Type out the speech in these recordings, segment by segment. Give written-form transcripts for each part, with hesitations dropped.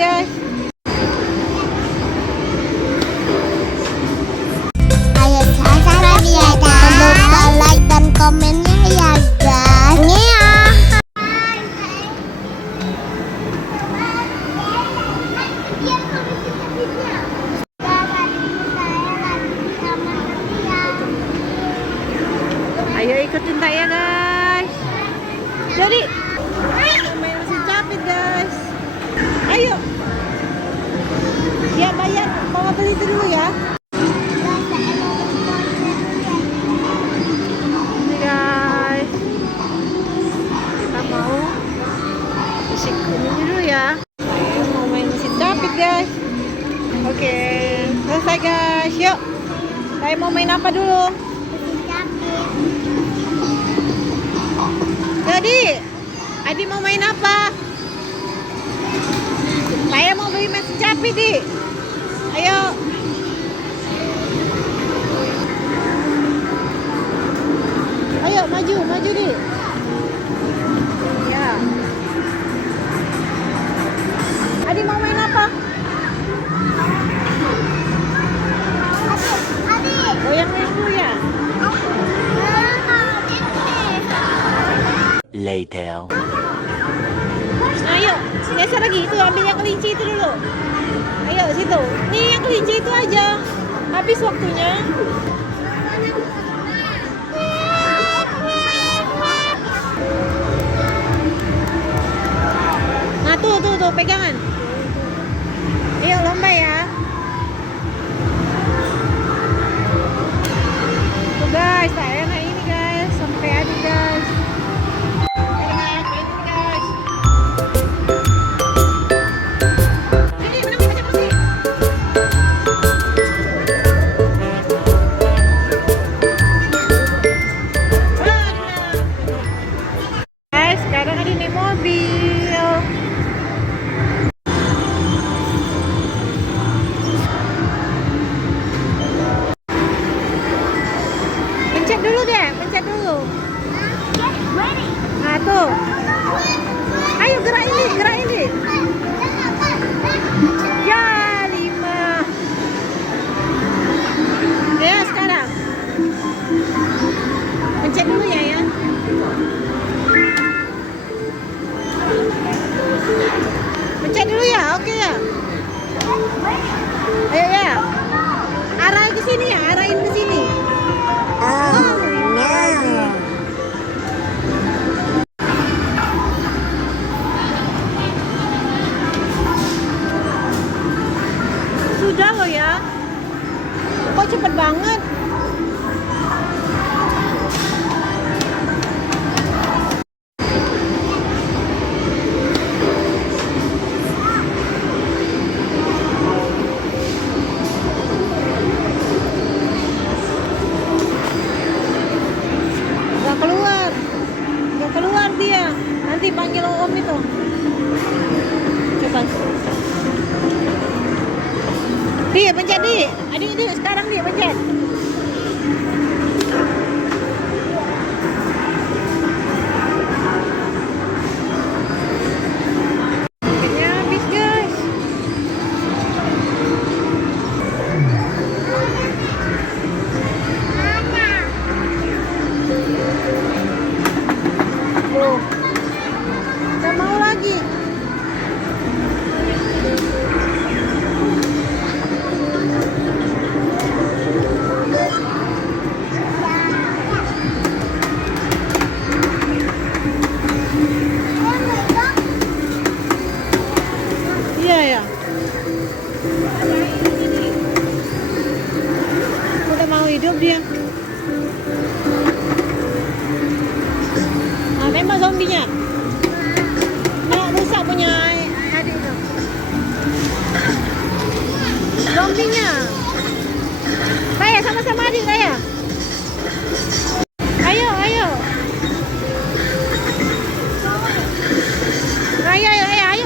guys. Ayo subscribe ya guys. Lupa like dan komennya ya guys. Ayo ikutin saya guys. Jadi main mesin capit guys. Ayo. Ya bayar, bawa beli itu dulu ya. Ini guys. Kita mau isi ini dulu ya. Saya mau main mesin capit guys. Oke, selesai guys. Yuk. Saya mau main apa dulu? Jadi, Adi mau main apa? Saya mau beli mesin capit, Di. Ayo. Ayo, maju, Di. Ya. Adi mau main apa? Goyang-goyang dulu ya. Later. Nah, ayo, geser lagi. Itu ambil yang kelinci itu dulu. Ayo, situ. Nih, yang kelinci itu aja. Habis waktunya. Nah, tuh, pegangan. Ayo, lomba ya. Tuh guys, saya naik ini guys. Sampai ada guys. Sekarang ada di mobil. Pencet dulu deh, pencet dulu. Nah tuh. Ayo gerak ini. Ya 5. Ya sekarang. Pencet dulu ya. Pencet dulu ya, oke ya. Ayo ya. Arahin ke sini ya, arahin ke sini. Oh no. Sudah loh ya. Kok cepet banget? Nggak keluar dia. Nanti panggil om itu. Coba. Dia pencet di. Adik sekarang dia pencet. Akhirnya habis guys. Tuh. Nggak mau lagi. Iya ya. Udah mau hidup dia. Nah, tembak zombinya. Nah, rusak punya adik itu. Zombinya. Saya sama-sama adik saya. Ayo. Ayo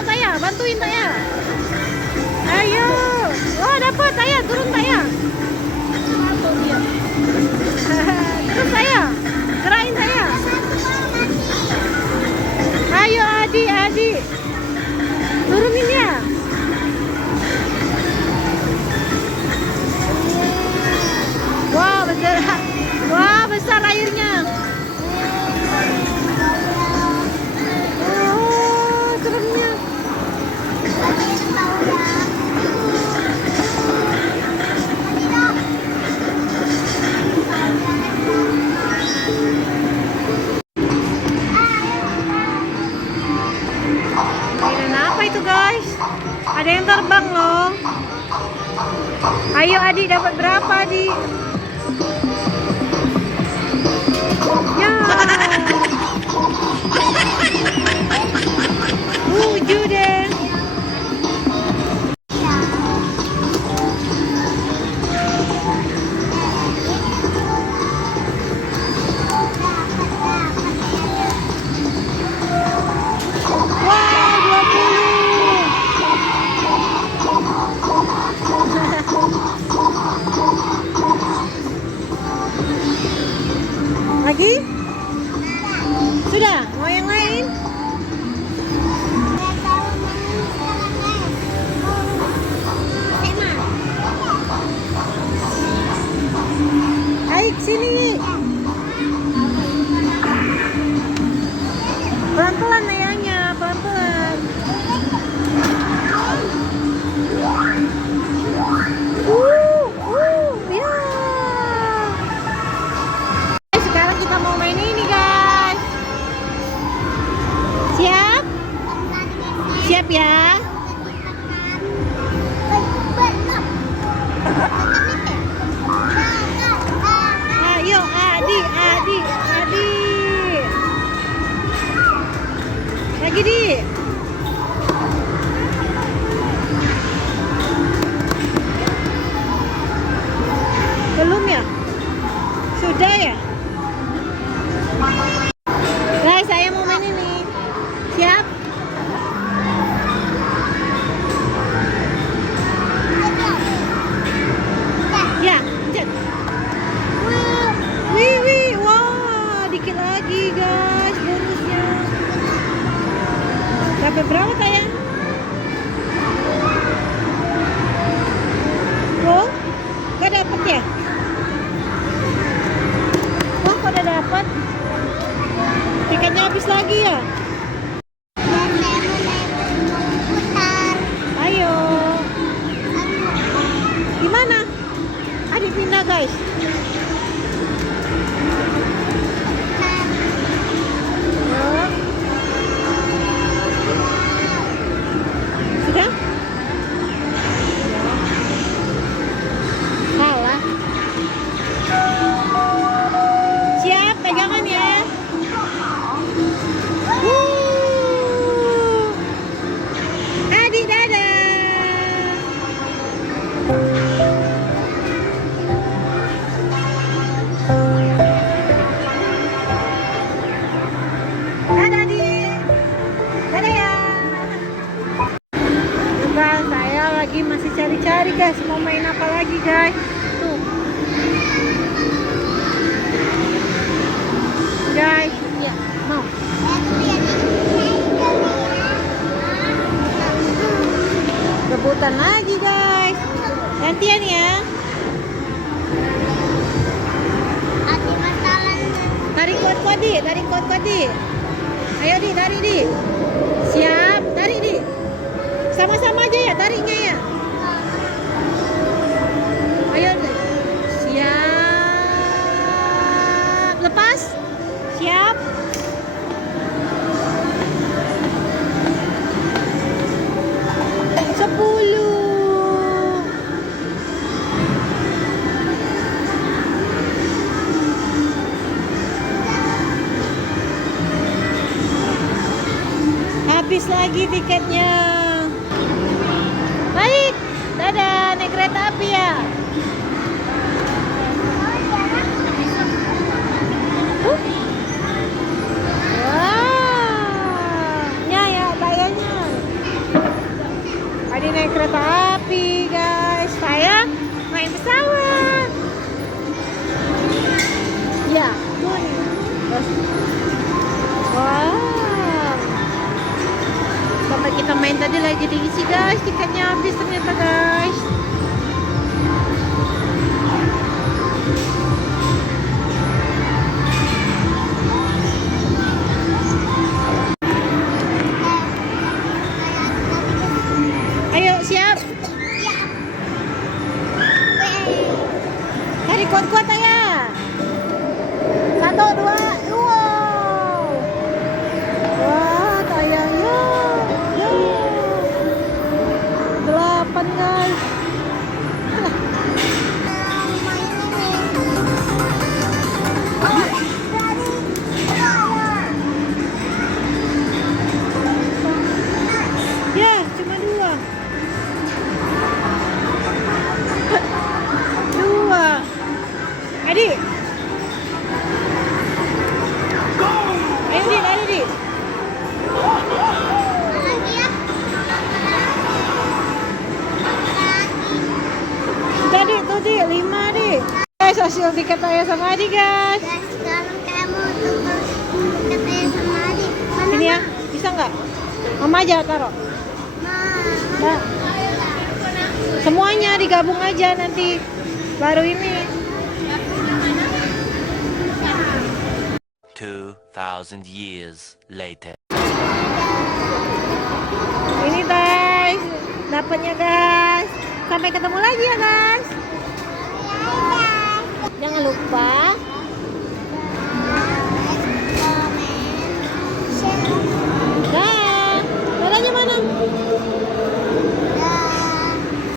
saya, bantuin saya. Ayo. Oh, dapat saya, turun saya. Turun saya. Gerakin saya. Ayo Adi. Turunin ya. Ayo Adi, dapat berapa Adi? Ya. 7 deh. Wah, 20. Lagi? Sudah? Mau yang lain? Ayo sini. Pelan-pelan ayahnya, pelan-pelan. Ya. Sekarang kita mau main ini, guys. Siap? Siap ya? Ayo, Adi. Lagi, Di. Belum ya? Sudah ya? Guys, saya mau main ini. Siap? Ya, cek. Wih, wah, dikit lagi guys bonusnya. Dapat berapa sayang? Oh, gak dapet ya? Wah, kok udah dapet? Tiketnya habis lagi ya? Ayo. Gimana? Adik pindah guys. Ayo. Sudah? Salah. Siap, pegangan ya. Adik dadah. Dadah Adik. Dadah ya. Juga saya lagi masih cari-cari guys, mau main apa lagi guys. Tuh. Guys, ya, mau. Rebutan lagi guys. Gantian ya. Tarik kuat-kuat Di, tarik kuat-kuat Di. Ayo Di, tarik Di. Siap, tarik Di. Sama-sama aja ya tariknya ya. Ayo Di. Siap. Lepas. Siap. Habis lagi tiketnya. Baik, dadah, naik kereta api ya. Wah, ya bayarnya. Tadi naik kereta api guys, saya main pesawat. Ya, wow. Tempat kita main tadi lagi diisi guys, tiketnya habis ternyata guys. Ayo siap. Tarik kuat-kuat ya. 1, 2, 2. Wah, tayangnya. 8 guys. social tiket ayah sama adik guys. Guys, sekarang kamu tukar katanya sama adik. Mana, Sini ya, bisa nggak? Mama aja taruh. Nah, semuanya digabung aja nanti baru ini. 2,000 years later. Ini guys, dapatnya guys. Sampai ketemu lagi ya guys.